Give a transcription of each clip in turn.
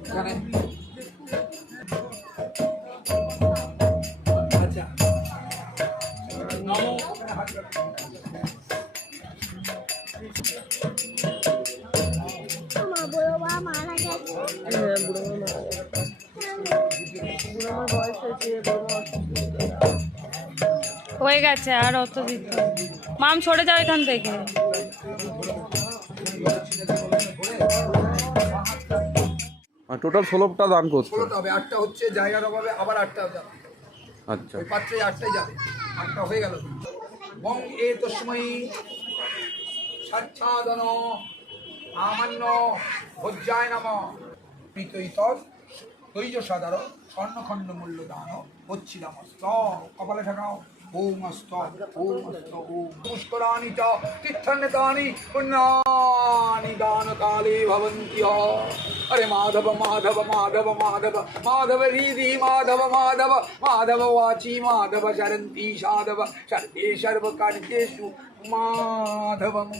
এখানে আচ্ছা মা বড় মা মারা গেছে হ্যাঁ বুড়ো মা মারা গেছে বুড়ো মার বয়স হয়েছে বড় মা অসুস্থ ছিল। হয়ে গেছে আর অত দিতে মাম সরে যাও এখান থেকে। টোটাল ষোলোটা দান করতে ষোলোটা হবে আটটা হচ্ছে জায়গার অভাবে আবার আটটা যাবে আচ্ছা। ওই পাত্রে আটটাই যাবে আটটা হয়ে গেল। বং এ তস্মৈ সাচ্ছাদন আমান্য ভোজ্যায় নম। প্রীতৈত তৈজ সাদার স্বর্ণখণ্ড মূল্য দান। হচ্ছিলামস্ত কপালে ঠাকাও। ओमस्त ओमस्त ओम पुष्कराणि च तीर्थन्यतानि पुण्यानि दानकाले भवन्त्यः अरे माधव माधव माधव माधव माधव हृदि माधव माधव माधव वाची माधव शरन्ति साधव सर्वे सर्वकार्येषु माधवम्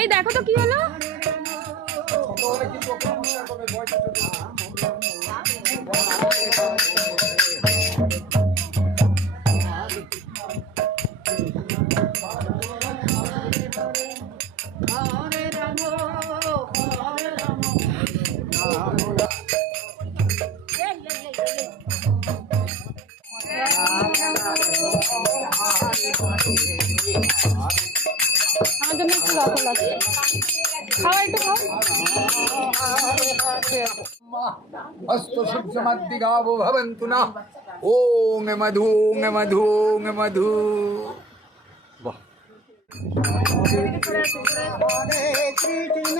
এই দেখো তো কি হলো? আমাদের মেয়ে খোলা খোলা খাওয়া একটু খাও ভবন্তু না ওং মধু ওং মধু ওং মধু বাহ হরে কৃষ্ণ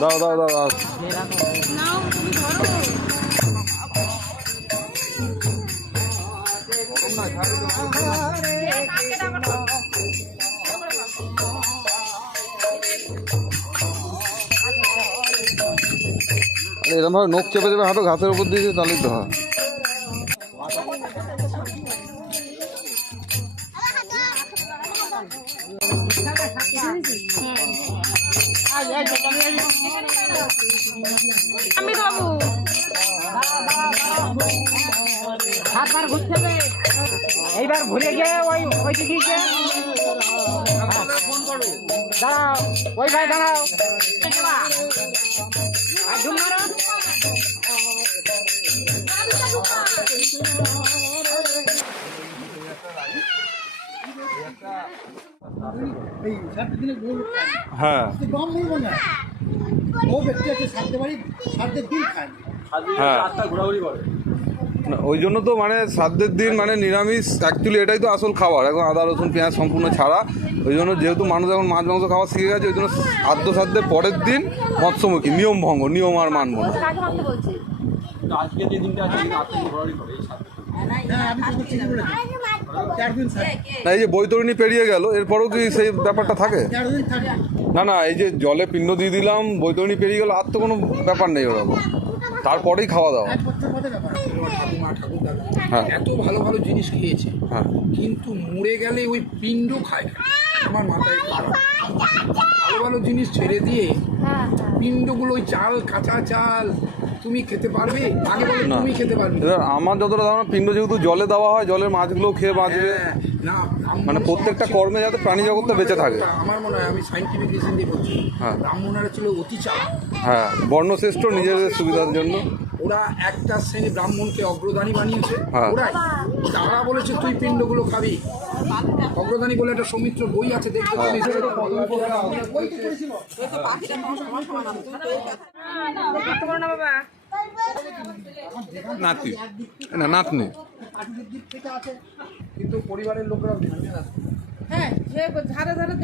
দাও দাও দাও দাও। এরকম ভাবে নখ চেপে চেপে হাঁটো, ঘাসের উপর দিয়ে তাহলেই তো হয়। আমি বাবু। হাতবার ঘুরতে এইবার ঘুরে গিয়ে ওই ওই দিকে গিয়ে দাঁড়াও। ওই ভাই দাঁড়াও। ঢুক মারো হ্যাঁ। ও ব্যক্তি আছে বাড়ি দিন খায়। হ্যাঁ। না, ওই জন্য তো মানে শ্রাদ্ধের দিন মানে নিরামিষ অ্যাকচুয়ালি এটাই তো আসল খাবার। এখন আদা রসুন পেঁয়াজ সম্পূর্ণ ছাড়া। ওই জন্য যেহেতু মানুষ এখন মাছ মাংস খাওয়া শিখে গেছে ওই জন্য আদ্য শ্রাদ্ধের পরের দিন মৎস্যমুখী নিয়ম ভঙ্গ নিয়ম আর মানব না। না এই যে বৈতরণী পেরিয়ে গেল, এরপরও কি সেই ব্যাপারটা থাকে? না না, এই যে জলে পিণ্ড দিয়ে দিলাম, বৈতরণী পেরিয়ে গেল, আর তো কোনো ব্যাপার নেই ওরকম। তারপরেই খাওয়া দাওয়া। ঠাকুমা ঠাকুর দাদা হ্যাঁ। এত ভালো ভালো জিনিস খেয়েছে হ্যাঁ। কিন্তু মরে গেলে ওই পিণ্ড খায় না। আমার মাথায় খারাপ ভালো ভালো জিনিস ছেড়ে দিয়ে পিণ্ডগুলো ওই চাল কাঁচা চাল তুমি খেতে পারবে? আগে বলে তুমি খেতে পারবে? এবার আমার যতটা ধারণা পিণ্ড যেহেতু জলে দেওয়া হয় জলের মাছগুলো খেয়ে বাঁচবে। হ্যাঁ, না মানে প্রত্যেকটা কর্মে যাতে প্রাণী জগৎটা বেঁচে থাকে। আমার মনে হয় আমি সাইন্টিফিক রিজন দিয়ে বলছি। হ্যাঁ। ব্রাহ্মণরা ছিল অতি চালাক হ্যাঁ বর্ণশ্রেষ্ঠ নিজেদের সুবিধার জন্য। ওরা একটা শ্রেণি ব্রাহ্মণকে অগ্রদানী বানিয়েছে। হ্যাঁ। ওরাই। তারা বলেছে তুই পিণ্ডগুলো খাবি। অগ্রদানী বলে একটা সৌমিত্র বই আছে দেখতে হ্যাঁ। পাবি নাতি না নাতনি। কিন্তু পরিবারের লোকরা হ্যাঁ ধারে ধারে